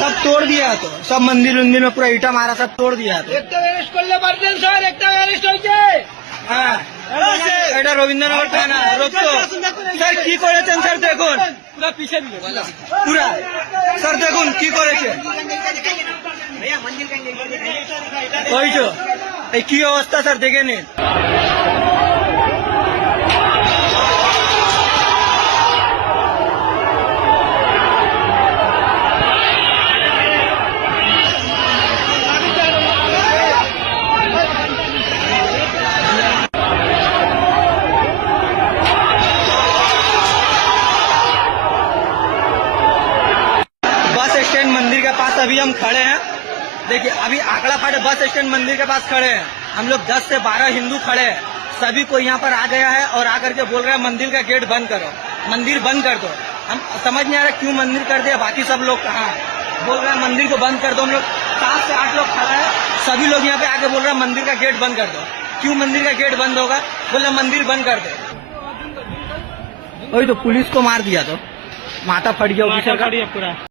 सब तोड़ दिया तो, सब मंदिर उंदिर में पूरा ईटा मारा, सब तोड़ दिया तो। এটা রবীন্দ্রনগর থানা রক্ত স্যার কি করেছেন স্যার দেখুন পুরো পিছে পুরা স্যার দেখুন কি করেছে ওই তো এই কি অবস্থা স্যার দেখে নিন बस स्टैंड मंदिर के पास अभी हम खड़े हैं। देखिए अभी आकड़ा फाटे बस स्टैंड मंदिर के पास खड़े हैं। हम लोग 10 से 12 हिंदू खड़े हैं। सभी को यहाँ पर आ गया है और आकर के बोल रहे हैं मंदिर का गेट बंद करो, मंदिर बंद कर दो। हम समझ नहीं आ रहा क्यों मंदिर कर दिया, बाकी सब लोग कहाँ है? बोल रहे हैं मंदिर को बंद कर दो। हम लोग 7 से 8 लोग खड़ा है, सभी लोग यहाँ पे आके बोल रहे हैं मंदिर का गेट बंद कर दो। क्यों मंदिर का गेट बंद होगा? बोले मंदिर बंद कर दो। वही तो पुलिस को मार दिया तो माथा फट गया पूरा।